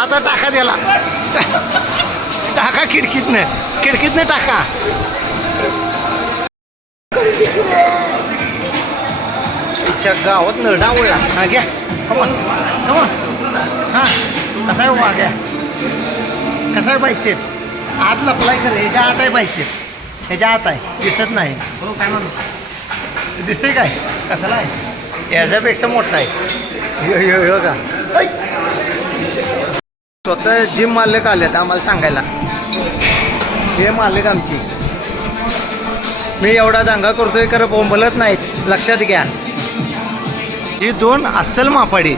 आता टाका त्याला टाका खिडकीतनं टाका. तिच्या गावात नरडा ओळला. हा घ्या कमॉन हा कसा आहे वा घ्या. कसा आहे बायसेप आत लपलाय खरं ह्याच्या आत आहे बायसेप ह्याच्या आत आहे दिसत नाही. दिसतंय काय कसाला आहे याच्यापेक्षा मोठा आहे. यो का स्वतः जिम मालक आलेत आम्हाला सांगायला. हे मालक आमची. मी एवढा दांगा करतोय खरं बोंबलत नाहीत लक्षात घ्या. ही 2 अस्सल मापाडी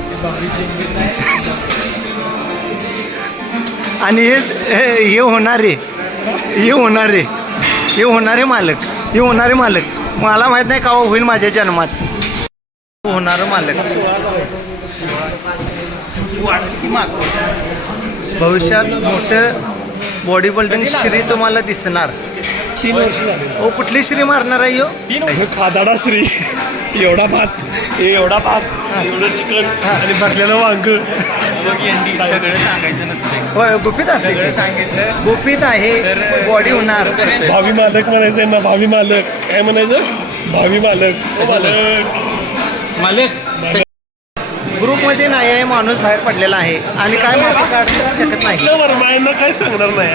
आणि हे होणारे मालक मला माहीत नाही केव्हा होईल माझ्या जन्मात होणारं मालक. भविष्यात मोठं बॉडी बिल्डिंग श्री तुम्हाला दिसणार. 3 वर्ष झाले. ओ कुठली श्री मारणार आहे यो? खादाडा श्री. एवढा भात एवढं चिकन आणि भरलेलं वांग. सगळं सांगायचं नसतं. होय गुपित असते सांगितलं गुपित आहे. बॉडी होणार. भावी मालक म्हणायचंय ना. भावी मालक काय म्हणायचं? भावी मालक. मालक ग्रुपमध्ये नाही आहे माणूस बाहेर पडलेला आहे आणि काय माफी काढू शकत नाही. वरमायांना काय सांगणार नाही.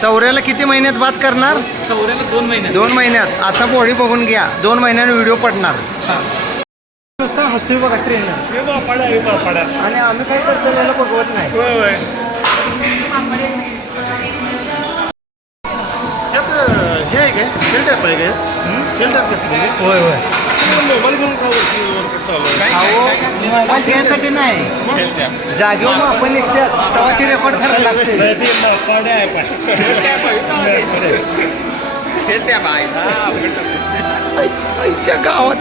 सौऱ्याला किती महिन्यात बाद करणार? सौऱ्याला 2 महिने. 2 महिन्यात. आता बॉडी बघून घ्या. 2 महिन्याने व्हिडिओ पडणार. नुसता हसतोय बघा ट्रेनर. आणि आम्ही काय करतो याला बघवत नाही. हे आहे काय खेळ टाईप आहे काय? खेळ टाईप होय मोबाईल घेऊन मोबाईल त्यासाठी नाही जागेवर मग आपण निघतात तेव्हा ती रेकॉर्ड करायला लागते. आईच्या गावात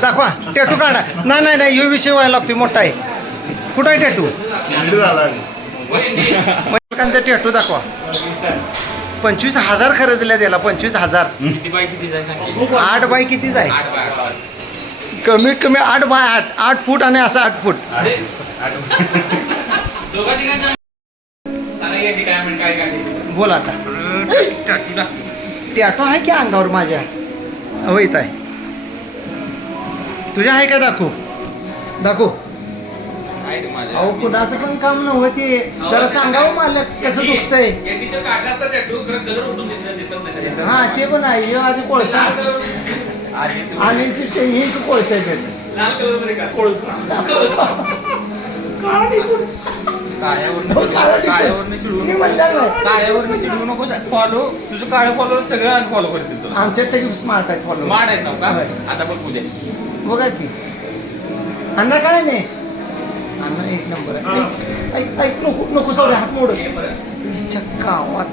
दाखवा टॅटू काढा. नाही यो विषय व्हायला लागतोय मोठा आहे. कुठं आहे टॅटू? मालकांचा टॅटू दाखवा. 25,000 खरेदीला द्यायला. 25,000. 8 बाय कितीच आहे? कमीत कमी 8 बाय 8. 8 फूट आणि असं 8 फूट. बोला आता. टॅटू आहे की अंगावर माझ्या? होईत आहे. तुझ्या आहे का? दाखव. अहो कुणाचं पण काम नव्हतं ते. जरा सांगावं मालक कसं दुखतंय. हा ते पण आहे. आधी कोळसा आणि हे कोळसा भेट काळ्यावर चिडवू नको. फॉलो तुझं काळं फॉलो सगळं अनफॉलो करतील. आमच्या सगळी स्मार्ट आहेत. फॉलो स्मार्ट आहेत ना का? आता बघ उद्या बघा की अण्णा काय नाही. अण्णा 1 नंबर आहे. ऐक नको सौर्य हात मोड. गावात